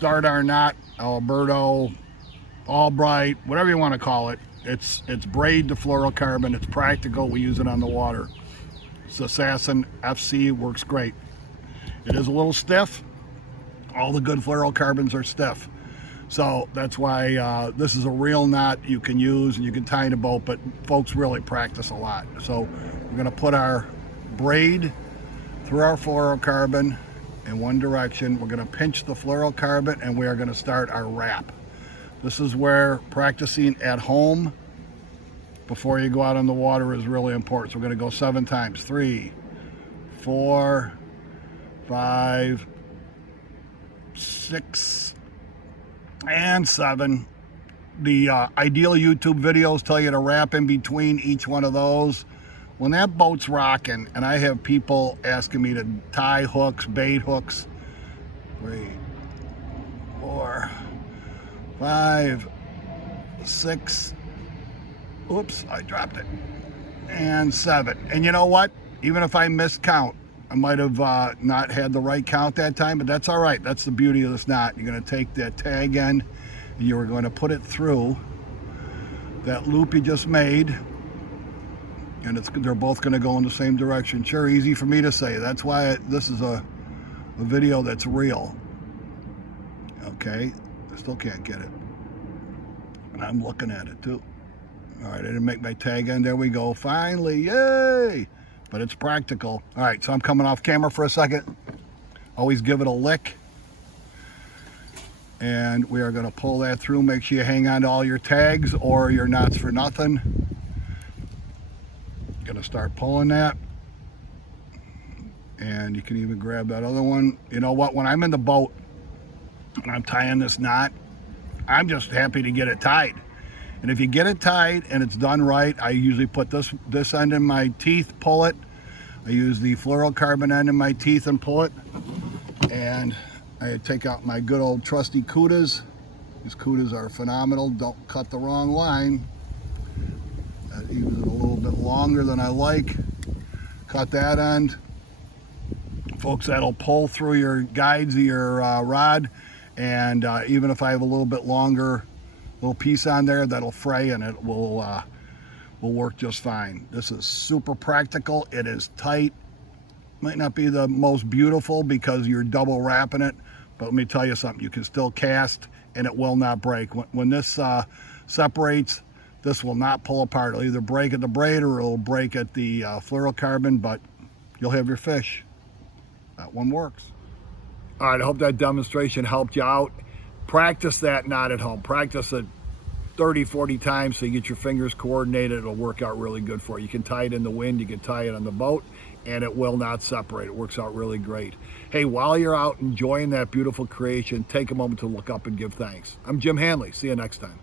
start our knot, Alberto, Albright, whatever you want to call it. It's braid to fluorocarbon. It's practical. We use it on the water. It's Assassin FC, works great. It is a little stiff. All the good fluorocarbons are stiff. So that's why this is a real knot you can use and you can tie in a boat, but folks really practice a lot. So we're gonna put our braid through our fluorocarbon in one direction. We're gonna pinch the fluorocarbon and we are gonna start our wrap. This is where practicing at home before you go out on the water is really important. So we're gonna go 7 times. 3, 4, 5, 6, and 7. The ideal YouTube videos tell you to wrap in between each one of those. When that boat's rocking, and I have people asking me to tie hooks, bait hooks, 3, 4, 5, 6, oops, I dropped it, and 7. And you know what? Even if I miscount, I might have not had the right count that time, but that's all right. That's the beauty of this knot. You're going to take that tag end and you're going to put it through that loop you just made, and they're both going to go in the same direction. Sure, easy for me to say. That's why this is a video that's real. Okay, I still can't get it, and I'm looking at it too. All right, I didn't make my tag end. There we go. Finally, yay! But it's practical. All right, so I'm coming off camera for a second. Always give it a lick. And we are gonna pull that through. Make sure you hang on to all your tags or your knots for nothing. Gonna start pulling that. And you can even grab that other one. You know what, when I'm in the boat and I'm tying this knot, I'm just happy to get it tied. And if you get it tied and it's done right, I usually put this end in my teeth, pull it. I use the fluorocarbon end in my teeth and pull it. And I take out my good old trusty cudas. These cudas are phenomenal. Don't cut the wrong line. I use it a little bit longer than I like. Cut that end. Folks, that'll pull through your guides of your rod. And even if I have a little bit longer little piece on there, that'll fray and it will work just fine. This is super practical. It is tight. Might not be the most beautiful because you're double wrapping it, but let me tell you something, you can still cast and it will not break. When this separates, this will not pull apart. It'll either break at the braid or it'll break at the fluorocarbon, but you'll have your fish. That one works. All right, I hope that demonstration helped you out. Practice that knot at home. Practice it 30, 40 times so you get your fingers coordinated. It'll work out really good for you. You can tie it in the wind, you can tie it on the boat, and it will not separate. It works out really great. Hey, while you're out enjoying that beautiful creation, take a moment to look up and give thanks. I'm Jim Hanley. See you next time.